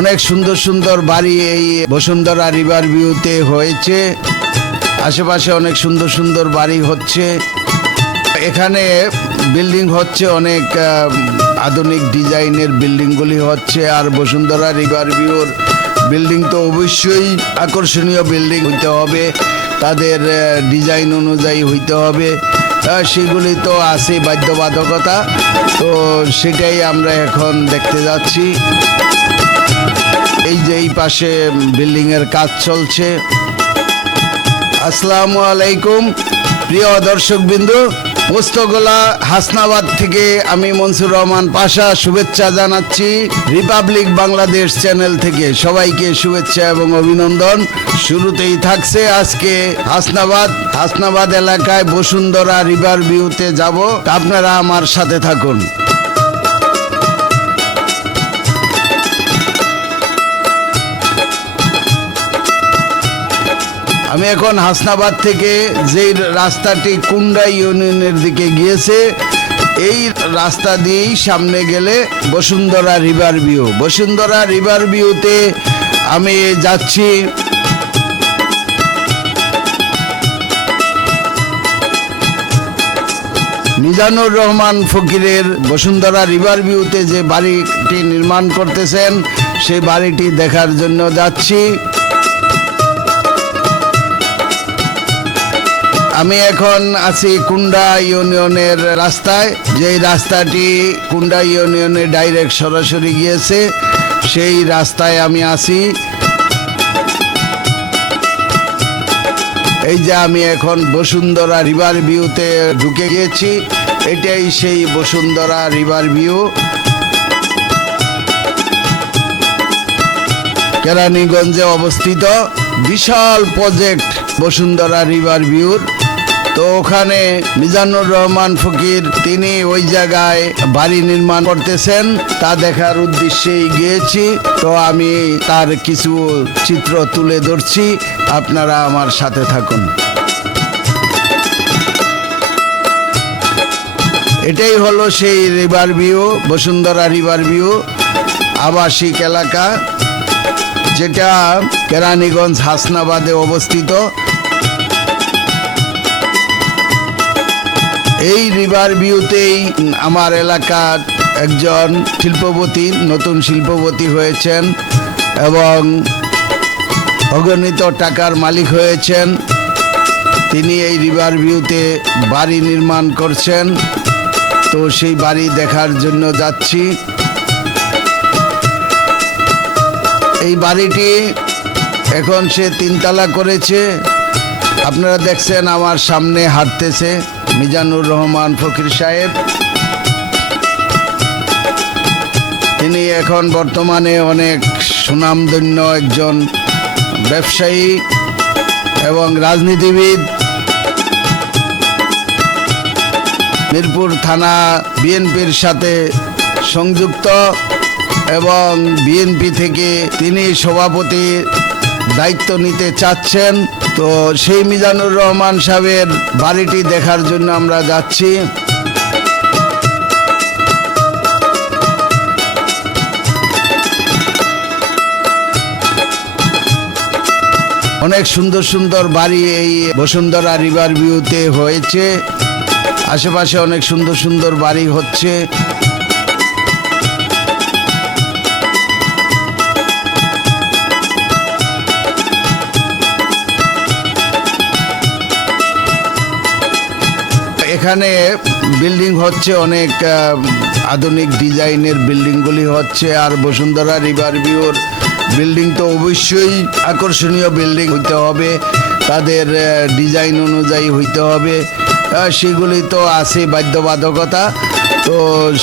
অনেক সুন্দর সুন্দর বাড়ি এই বসুন্ধরা রিভার ভিউতে হয়েছে। আশেপাশে অনেক সুন্দর সুন্দর বাড়ি হচ্ছে। এখানে বিল্ডিং হচ্ছে, অনেক আধুনিক ডিজাইনের বিল্ডিংগুলি হচ্ছে। আর বসুন্ধরা রিভার ভিউর বিল্ডিং তো অবশ্যই আকর্ষণীয় বিল্ডিং হইতে হবে, তাদের ডিজাইন অনুযায়ী হইতে হবে। সেগুলি তো আছে বাধ্যবাধকতা, তো সেটাই আমরা এখন দেখতে যাচ্ছি। এই যে এই পাশে বিল্ডিং এর কাজ চলছে। আসসালামু আলাইকুম প্রিয় দর্শকবৃন্দু, পোস্তগোলা হাসনাবাদ থেকে আমি মনসুর রহমান পাশা শুভেচ্ছা জানাচ্ছি রিপাবলিক বাংলাদেশ চ্যানেল থেকে। সবাইকে শুভেচ্ছা এবং অভিনন্দন। শুরুতেই থাকছে আজকে হাসনাবাদ এলাকায় বসুন্ধরা রিভার ভিউতে যাব, আপনারা আমার সাথে থাকুন। আমি এখন হাসনাবাদ থেকে যে রাস্তাটি কুন্ডা ইউনিয়নের দিকে গিয়েছে, এই রাস্তা দিয়েই সামনে গেলে Bashundhara river view. Bashundhara river ভিউতে আমি যাচ্ছি। মিজানুর রহমান ফকিরের বসুন্ধরা রিভার ভিউতে যে বাড়িটি নির্মাণ করতেছেন, সেই বাড়িটি দেখার জন্য যাচ্ছি। আমি এখন আছি কুন্ডা ইউনিয়নের রাস্তায়, যে রাস্তাটি কুন্ডা ইউনিয়নে ডাইরেক্ট সরাসরি গিয়েছে, সেই রাস্তায় আমি আছি। এই যে আমি এখন বসুন্ধরা রিভার ভিউতে ঢুকে গিয়েছি। এটাই সেই বসুন্ধরা রিভার ভিউ, কেরানীগঞ্জে অবস্থিত বিশাল প্রজেক্ট বসুন্ধরা রিভার ভিউর। তো ওখানে মিজানুর রহমান ফকির তিনি ওই জায়গায় বাড়ি নির্মাণ করতেছেন, তা দেখার উদ্দেশ্যেই গিয়েছি। তো আমি তার কিছু চিত্র তুলে ধরছি, আপনারা আমার সাথে থাকুন। এটাই হলো সেই river view, Bashundhara river view আবাসিক এলাকা, যেটা কেরানীগঞ্জ হাসনাবাদে অবস্থিত। এই রিভার ভিউতেই আমার এলাকার একজন শিল্পপতি, নতুন শিল্পপতি হয়েছেন এবং অগণিত টাকার মালিক হয়েছেন। তিনি এই রিভার ভিউতে বাড়ি নির্মাণ করছেন, তো সেই বাড়ি দেখার জন্য যাচ্ছি। এই বাড়িটি এখন সে 3 তলা করেছে। আপনারা দেখছেন আমার সামনে হাঁটতেছে মিজানুর রহমান ফকির সাহেব। তিনি এখন বর্তমানে অনেক সুনামধন্য একজন ব্যবসায়ী এবং রাজনীতিবিদ। মিরপুর থানা বিএনপির সাথে সংযুক্ত এবং বিএনপি থেকে তিনি সভাপতি দায়িত্ব নিতে চাচ্ছেন। তো সেই মিজানুর রহমান সাহেবের বাড়িটি দেখার জন্য আমরা যাচ্ছি। অনেক সুন্দর সুন্দর বাড়ি এই বসুন্ধরা রিভার ভিউতে হয়েছে। আশেপাশে অনেক সুন্দর সুন্দর বাড়ি হচ্ছে। এখানে বিল্ডিং হচ্ছে, অনেক আধুনিক ডিজাইনের বিল্ডিংগুলি হচ্ছে। আর বসুন্ধরা রিভার ভিউর বিল্ডিং তো অবশ্যই আকর্ষণীয় বিল্ডিং হইতে হবে, তাদের ডিজাইন অনুযায়ী হইতে হবে। সেগুলি তো আছে বাধ্যবাধকতা, তো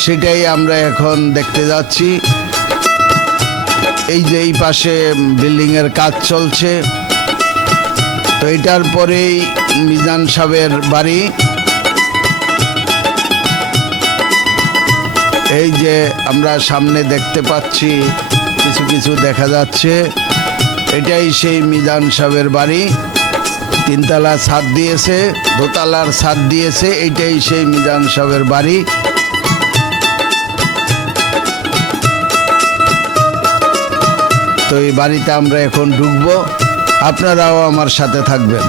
সেটাই আমরা এখন দেখতে যাচ্ছি। এই যে এই পাশে বিল্ডিং এর কাজ চলছে, তো এটার পরেই মিজান সাহেবের বাড়ি। এই যে আমরা সামনে দেখতে পাচ্ছি, কিছু কিছু দেখা যাচ্ছে, এটাই সেই মিজান সাহেবের বাড়ি। 3 তলা ছাদ দিয়েছে, 2 তলার ছাদ দিয়েছে, এইটাই সেই মিজান সাহেবের বাড়ি। তো এই বাড়িতে আমরা এখন ঢুকবো, আপনারাও আমার সাথে থাকবেন।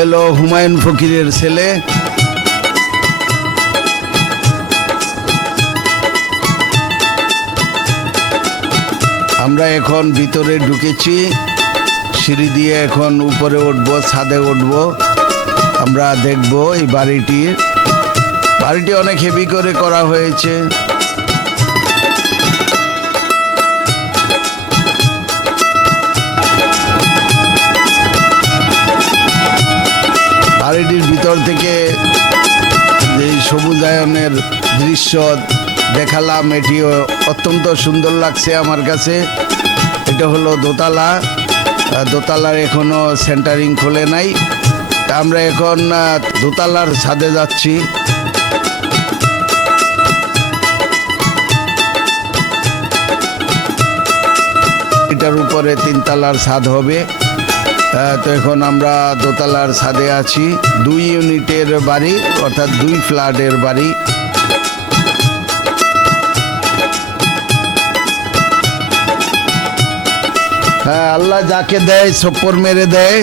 এলো হুমায়ুন ফকিরের ছেলে। আমরা এখন ভিতরে ঢুকেছি, সিঁড়ি দিয়ে এখন উপরে উঠবো, ছাদে উঠবো। আমরা দেখবো এই বাড়িটি অনেক হেভি করে করা হয়েছে। বাড়িটির ভিতর থেকে এই সবুজায়নের দৃশ্য দেখালাম, এটিও অত্যন্ত সুন্দর লাগছে আমার কাছে। এটা হলো দোতলা, দোতলার এখনো সেন্টারিং খোলে নাই। আমরা এখন দোতলার ছাদে যাচ্ছি। এটার উপরে 3 তলার ছাদ হবে। তো এখন আমরা দোতলার ছাদে আছি। 2 ইউনিটের বাড়ি, অর্থাৎ 2 ফ্ল্যাটের বাড়ি। হ্যাঁ, আল্লাহ যাকে দেয় সপ্পর মেরে দেয়।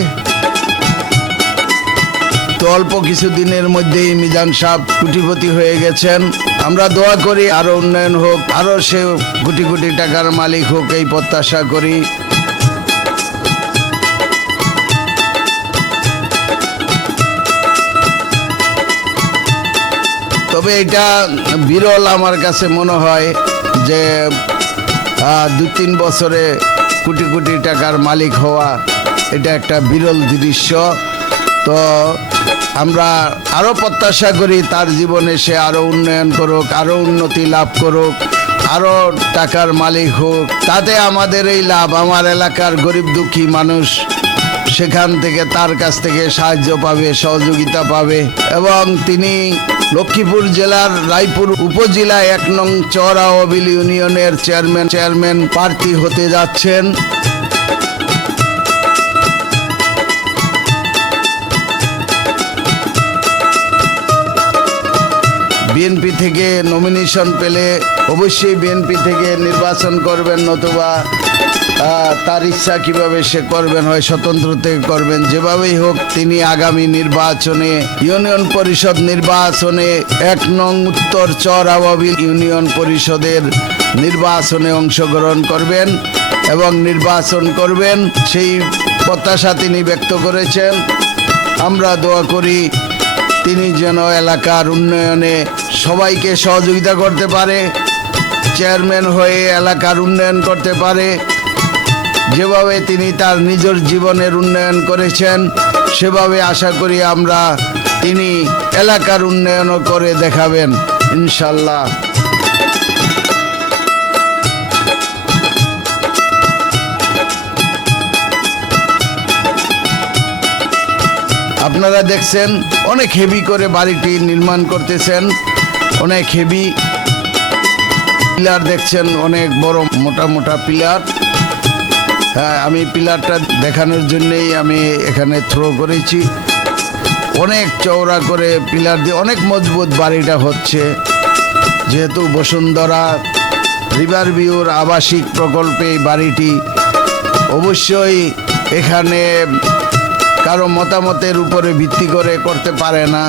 তো অল্প কিছুদিনের মধ্যেই মিজান সাহেব কোটিপতি হয়ে গেছেন। আমরা দোয়া করি আরো উন্নয়ন হোক, আরো সে কোটি কোটি টাকার মালিক হোক, এই প্রত্যাশা করি। তবে এটা বিরল আমার কাছে মনে হয় যে 2-3 বছরে কোটি কোটি টাকার মালিক হওয়া, এটা একটা বিরল দৃশ্য। তো আমরা আরো প্রত্যাশা করি তার জীবনে সে আরো উন্নয়ন করুক, আরো উন্নতি লাভ করুক, আরো টাকার মালিক হোক। তাতে আমাদের এই লাভ, আমার এলাকার গরিব দুঃখী মানুষ সেখান থেকে তার কাছ থেকে সাহায্য পাবে, সহযোগিতা পাবে। এবং তিনি লক্ষ্মীপুর জেলার রায়পুর উপজেলা 1 নং চৌরাহবিল ইউনিয়নের চেয়ারম্যান প্রার্থী হতে যাচ্ছেন। বিএনপি থেকে নমিনেশন পেলে অবশ্যই বিএনপি থেকে নির্বাচন করবেন, নতুবা তার ইচ্ছা কিভাবে সে করবেন, হয় স্বতন্ত্র থেকে করবেন। যেভাবেই হোক তিনি আগামী নির্বাচনে, ইউনিয়ন পরিষদ নির্বাচনে 1 নং উত্তর চৌরাহবিল ইউনিয়ন পরিষদের নির্বাচনে অংশগ্রহণ করবেন এবং নির্বাচন করবেন, সেই প্রত্যাশা তিনি ব্যক্ত করেছেন। আমরা দোয়া করি তিনি যেন এলাকার উন্নয়নে সবাইকে সহযোগিতা করতে পারে, চেয়ারম্যান হয়ে এলাকার উন্নয়ন করতে পারে। যেভাবে তিনি তার নিজের জীবনের উন্নয়ন করেছেন, সেভাবে আশা করি আমরা তিনি এলাকার উন্নয়নও করে দেখাবেন ইনশাল্লাহ। আপনারা দেখছেন অনেক হেভি করে বাড়িটি নির্মাণ করতেছেন, অনেক হেভি পিলার দেখছেন, অনেক বড় মোটা মোটা পিলার। হ্যাঁ, আমি পিলারটা দেখানোর জন্যই আমি এখানে থ্রো করেছি। অনেক চওড়া করে পিলার দিয়ে অনেক মজবুত বাড়িটা হচ্ছে। যেহেতু বসুন্ধরা রিভার ভিউর আবাসিক প্রকল্পে এই বাড়িটি, অবশ্যই এখানে কারো মতামতের উপরে ভিত্তি করে করতে পারে না,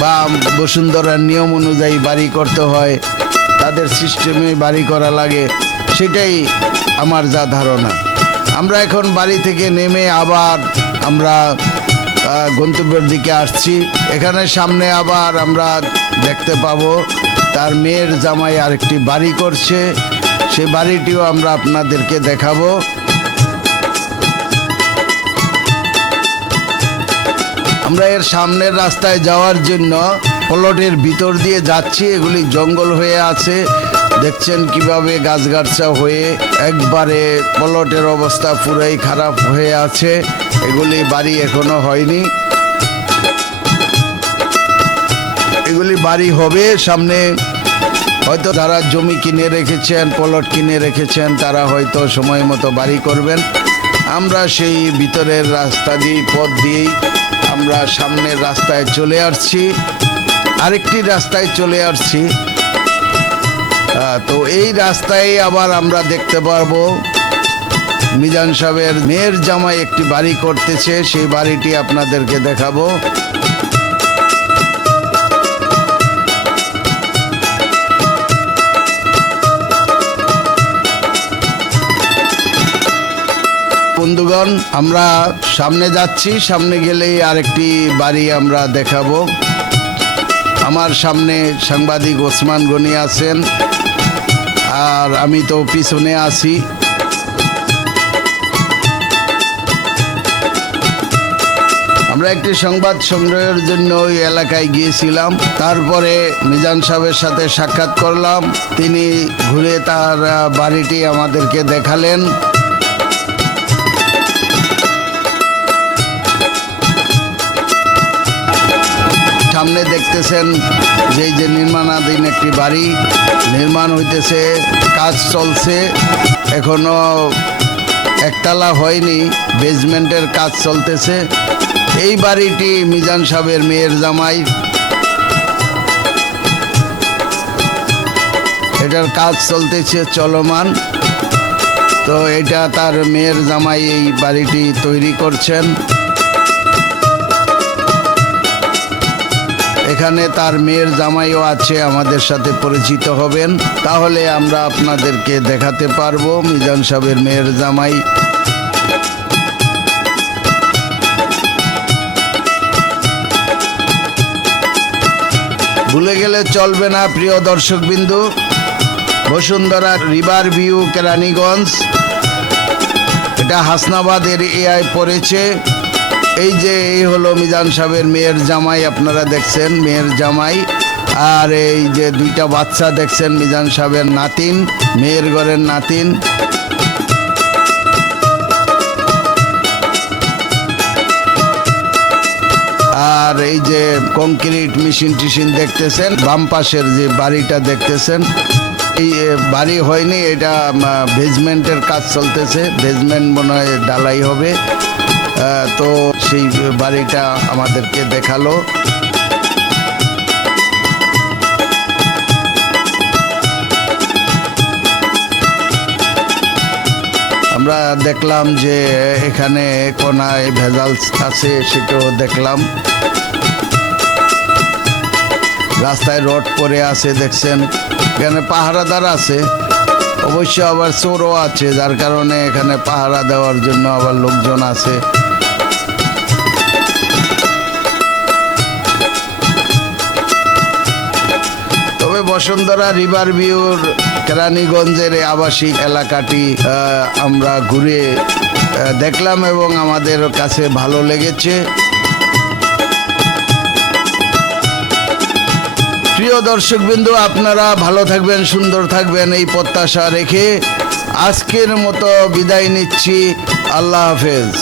বা বসুন্ধরার নিয়ম অনুযায়ী বাড়ি করতে হয়, তাদের সিস্টেমে বাড়ি করা লাগে, সেটাই আমার যা ধারণা। আমরা এখন বাড়ি থেকে নেমে আবার আমরা গন্তব্যের দিকে আসছি। এখানে সামনে আবার আমরা দেখতে পাবো তার মেয়ের জামাই আরেকটি বাড়ি করছে, সেই বাড়িটিও আমরা আপনাদেরকে দেখাবো। আমরা এর সামনের রাস্তায় যাওয়ার জন্য প্লটের ভিতর দিয়ে যাচ্ছি। এগুলি জঙ্গল হয়ে আছে, দেখছেন কিভাবে গাছগাছড়া হয়ে একবারে প্লটের অবস্থা পুরাই খারাপ হয়ে আছে। এগুলি বাড়ি এখনো হয়নি, এগুলি বাড়ি হবে সামনে। হয়তো যারা জমি কিনে রেখেছেন, প্লট কিনে রেখেছেন, তারা হয়তো সময় মতো বাড়ি করবেন। আমরা সেই ভিতরের রাস্তা দিয়ে পথ দিয়েই আমরা সামনের রাস্তায় চলে আসছি, আরেকটি রাস্তায় চলে আসছি। তো এই রাস্তায় আবার আমরা দেখতে পারবো মিজান সাহেবের মেয়ের জামাই একটি বাড়ি করতেছে, সেই বাড়িটি আপনাদেরকে দেখাবো। বন্ধুগণ, আমরা সামনে যাচ্ছি, সামনে গেলেই আরেকটি বাড়ি আমরা দেখাবো। আমার সামনে সাংবাদিক ওসমান গনি আছেন, আর আমি তো পিছনে আছি। আমরা একটি সংবাদ সংগ্রহের জন্য ওই এলাকায় গিয়েছিলাম, তারপরে মিজান সাহেবের সাথে সাক্ষাৎ করলাম। তিনি ঘুরে তার বাড়িটি আমাদেরকে দেখালেন। সামনে দেখতেছেন যে নির্মাণাধীন একটি বাড়ি নির্মাণ হইতেছে, কাজ চলছে, এখনো একতলা হয়নি, বেসমেন্টের কাজ চলতেছে। এই বাড়িটি মিজান সাহেবের মেয়ের জামাই, এটার কাজ চলতেছে চলমান। তো এটা তার মেয়ের জামাই এই বাড়িটি তৈরি করছেন। এখানে তার মেয়ের জামাইও আছে, আমাদের সাথে পরিচিত হবেন, তাহলে আমরা আপনাদেরকে দেখাতে পারবো মিজান সাহেবের মেয়ের জামাই। ভুলে গেলে চলবে না প্রিয় দর্শকবিন্দু, বসুন্ধরা রিভার ভিউ কেরানীগঞ্জ, এটা হাসনাবাদ এরিয়ায় পড়েছে। এই হলো মিজান সাহেবের মেয়ের জামাই, আপনারা দেখছেন মেয়ের জামাই। আর এই যে দুইটা বাচ্চা দেখছেন মিজান সাহেবের নাতিন, মেয়ের ঘরের নাতিন। আর এই যে কংক্রিট মেশিন টিশিন দেখতেছেন, বাম পাশের যে বাড়িটা দেখতেছেন, এই বাড়ি হয়নি, এটা বেসমেন্টের কাজ চলতেছে, বেসমেন্ট মনে হয় ঢালাই হবে। তো সেই বাড়িটা আমাদেরকে দেখালো। আমরা দেখলাম যে এখানে কোনায় ভেজাল আছে, সেটাও দেখলাম। রাস্তায় রড পরে আছে দেখছেন, এখানে পাহারাদার আছে, অবশ্য আবার চোরও আছে, যার কারণে এখানে পাহারা দেওয়ার জন্য আবার লোকজন আছে। তবে বসুন্ধরা রিভার ভিউর কেরানীগঞ্জের আবাসিক এলাকাটি আমরা ঘুরে দেখলাম এবং আমাদের কাছে ভালো লেগেছে। প্রিয় দর্শকবৃন্দ, আপনারা ভালো থাকবেন, সুন্দর থাকবেন, এই প্রত্যাশা রেখে আজকের মতো বিদায় নিচ্ছি। আল্লাহ হাফেজ।